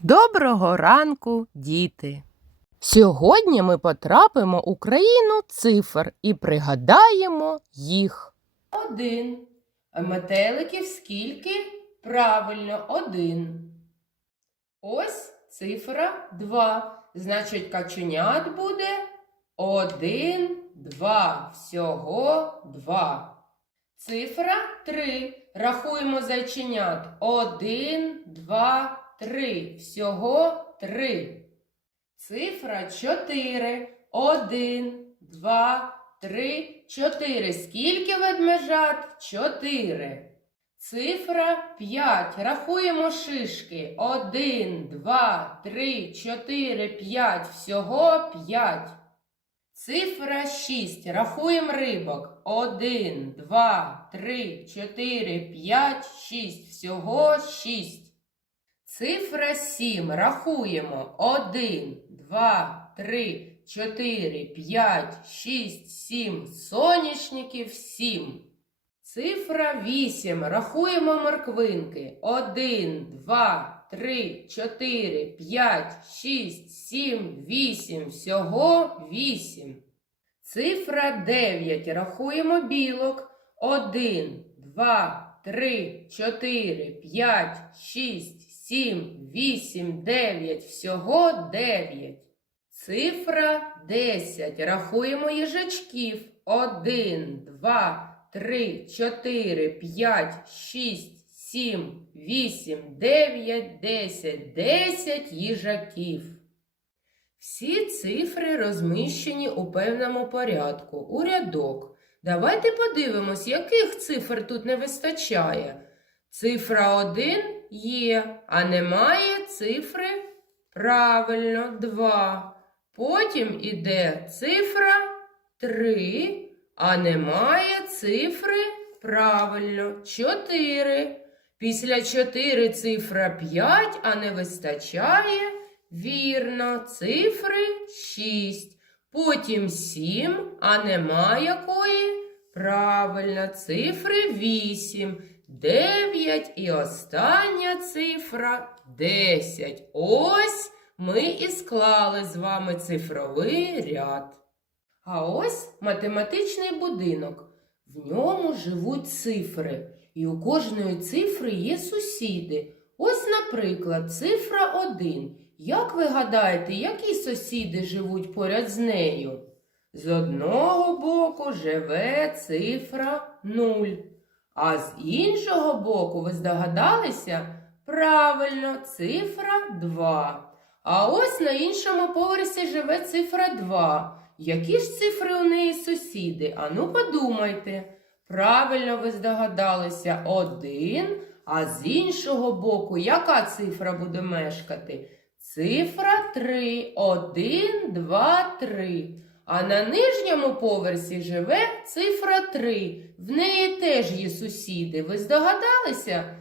Доброго ранку, діти! Сьогодні ми потрапимо у країну цифр і пригадаємо їх. Один. Метеликів скільки? Правильно, один. Ось цифра два. Значить, каченят буде один, два. Всього два. Цифра три. Рахуємо зайченят. Один, два, три. Всього три. Цифра чотири. Один, два, три, чотири. Скільки ведмежат? Чотири. Цифра 5. Рахуємо шишки. 1, 2, 3, 4, 5. Всього 5. Цифра 6. Рахуємо рибок. 1, 2, 3, 4, 5, 6. Всього 6. Цифра 7. Рахуємо. 1, 2, 3, 4, 5, 6, 7. Сонячників 7. Цифра 8. Рахуємо морквинки. 1, 2, 3, 4, 5, 6, 7, 8. Всього 8. Цифра 9. Рахуємо білок. 1, 2, 3, 4, 5, 6, 7, 8, 9. Всього 9. Цифра 10. Рахуємо їжачків. 1, 2, 3, 4, 5, 6, 7, 8, 9, 10. 10 їжаків. Всі цифри розміщені у певному порядку, у рядок. Давайте подивимось, яких цифр тут не вистачає. Цифра 1 є, а немає цифри правильно 2. Потім іде цифра 3, а немає цифри правильно 4. Після 4 цифра 5, а не вистачає вірно цифри 6. Потім 7, а нема якої правильно цифри 8. 9 і остання цифра 10. Ось ми і склали з вами цифровий ряд. А ось математичний будинок. В ньому живуть цифри, і у кожної цифри є сусіди. Ось, наприклад, цифра 1. Як ви гадаєте, які сусіди живуть поряд з нею? З одного боку живе цифра 0. А з іншого боку, ви здогадалися? Правильно, цифра 2. А ось на іншому поверсі живе цифра 2. Які ж цифри у неї сусіди? Ану подумайте. Правильно ви здогадалися 1, а з іншого боку, яка цифра буде мешкати? Цифра 3. 1, 2, 3. А на нижньому поверсі живе цифра 3. В неї теж є сусіди. Ви здогадалися?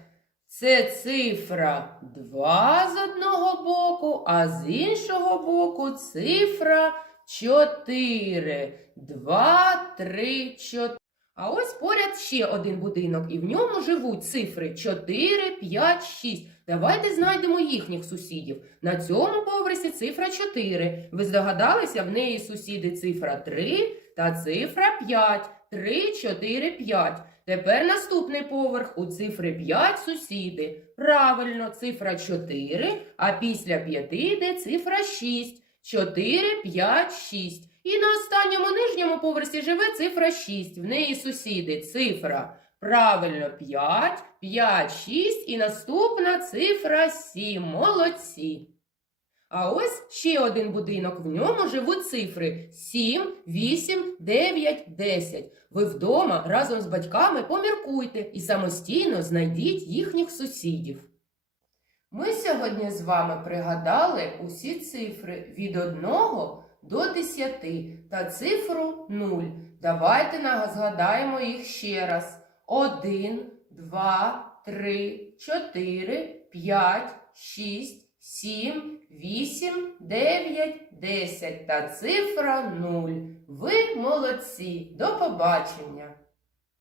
Це цифра 2 з одного боку, а з іншого боку цифра 4. 2, 3, 4. А ось поряд ще один будинок, і в ньому живуть цифри 4, 5, 6. Давайте знайдемо їхніх сусідів. На цьому поверсі цифра 4. Ви здогадалися, в неї сусіди цифра 3 та цифра 5. 3, 4, 5. Тепер наступний поверх у цифри 5 сусіди. Правильно, цифра 4, а після 5 йде цифра 6. 4, 5, 6. І на останньому нижньому поверсі живе цифра 6. В неї сусіди цифра. Правильно 5, 5, 6 і наступна цифра 7. Молодці. А ось ще один будинок. В ньому живуть цифри 7, 8, 9, 10. Ви вдома разом з батьками поміркуйте і самостійно знайдіть їхніх сусідів. Ми сьогодні з вами пригадали усі цифри від 1 до 10 та цифру 0. Давайте згадаємо їх ще раз. 1, 2, 3, 4, 5, 6, 7, 8, 9, 10 та цифра 0. Ви молодці. До побачення!